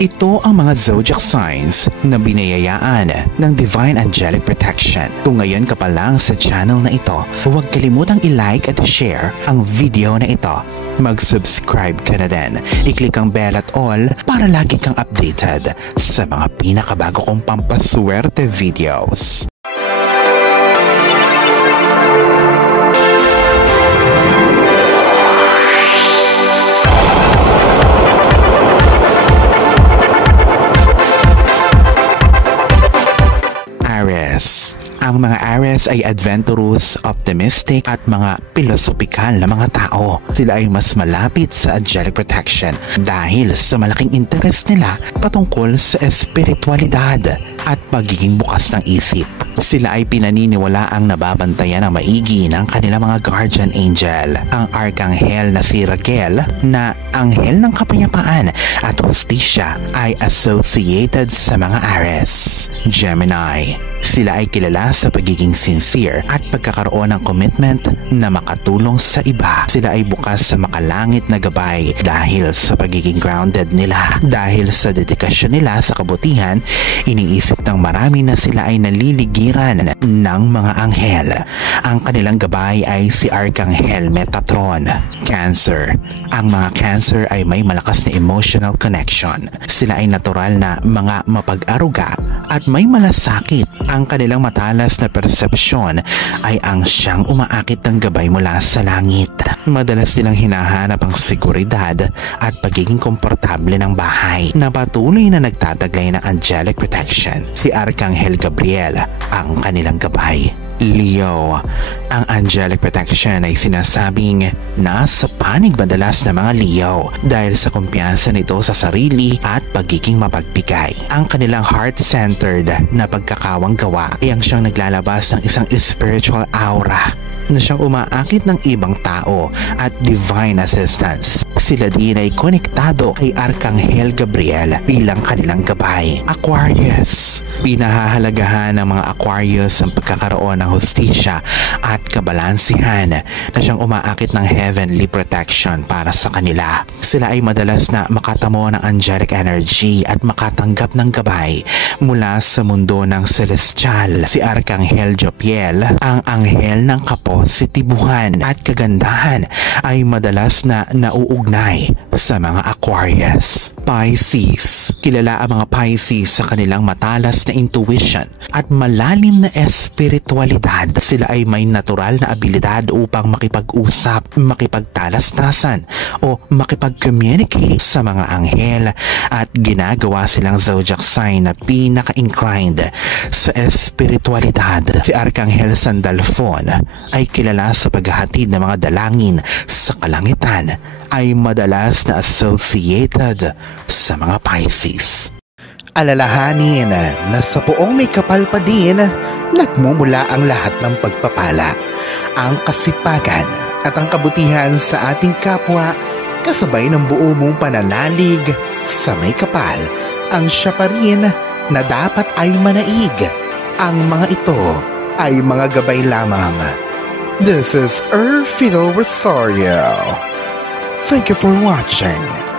Ito ang mga zodiac signs na binayayaan ng Divine Angelic Protection. Kung ngayon ka pa lang sa channel na ito, huwag kalimutang i-like at share ang video na ito. Mag-subscribe ka na din. I-click ang bell at all para lagi kang updated sa mga pinakabago kong pampaswerte videos. Aries. Ang mga Aries ay adventurous, optimistic at mga pilosopikal na mga tao. Sila ay mas malapit sa angelic protection dahil sa malaking interest nila patungkol sa espiritualidad at pagiging bukas ng isip. Sila ay pinaniniwalaang nababantayan ng maigi ng kanilang mga guardian angel, ang arkanghel na si Raquel na anghel ng kapayapaan at hustisya ay associated sa mga Aries. Gemini. Sila ay kilala sa pagiging sincere at pagkakaroon ng commitment na makatulong sa iba. Sila ay bukas sa makalangit na gabay dahil sa pagiging grounded nila. Dahil sa dedikasyon nila sa kabutihan, iniisip ng marami na sila ay naliligiran ng mga anghel. Ang kanilang gabay ay si Arkanghel Metatron. Cancer. Ang mga Cancer ay may malakas na emotional connection. Sila ay natural na mga mapag-aruga at may malasakit. Ang kanilang matalas na persepsyon ay ang siyang umaakit ng gabay mula sa langit. Madalas nilang hinahanap ang seguridad at pagiging komportable ng bahay na patuloy na nagtataglay ng angelic protection. Si Arkanghel Gabriel ang kanilang gabay. Leo. Ang angelic protection ay sinasabing nasa panig madalas ng mga Leo dahil sa kumpiyansa nito sa sarili at pagiging mapagbigay. Ang kanilang heart-centered na pagkakawang gawa ay ang siyang naglalabas ng isang spiritual aura na siyang umaakit ng ibang tao at divine assistance. Sila din ay konektado kay Arkanghel Gabriel bilang kanilang gabay. Aquarius. Pinahahalagahan ng mga Aquarius ang pagkakaroon ng hustisya at kabalansihan na siyang umaakit ng heavenly protection para sa kanila. Sila ay madalas na makatamo ng angelic energy at makatanggap ng gabay mula sa mundo ng celestial. Si Arkanghel Jopiel, ang anghel ng kapositibuhan at kagandahan, ay madalas na nauugnay sa mga Aquarius. Pisces. Kilala ang mga Pisces sa kanilang matalas na intuition at malalim na espiritualidad. Sila ay may natural na abilidad upang makipag-usap, makipagtalas-tasan o makipag-communicate sa mga anghel at ginagawa silang zodiac sign na pinaka-inclined sa espiritualidad. Si Arkanghel Sandalphon ay kilala sa paghahatid ng mga dalangin sa kalangitan, ay madalas na associated sa mga Pisces. Alalahanin na sa poong may kapal pa din, nagmumula ang lahat ng pagpapala, ang kasipagan at ang kabutihan sa ating kapwa kasabay ng buo mong pananalig sa may kapal. Ang siya pa rin na dapat ay manaig. Ang mga ito ay mga gabay lamang. This is Erfidel Rosario. Thank you for watching.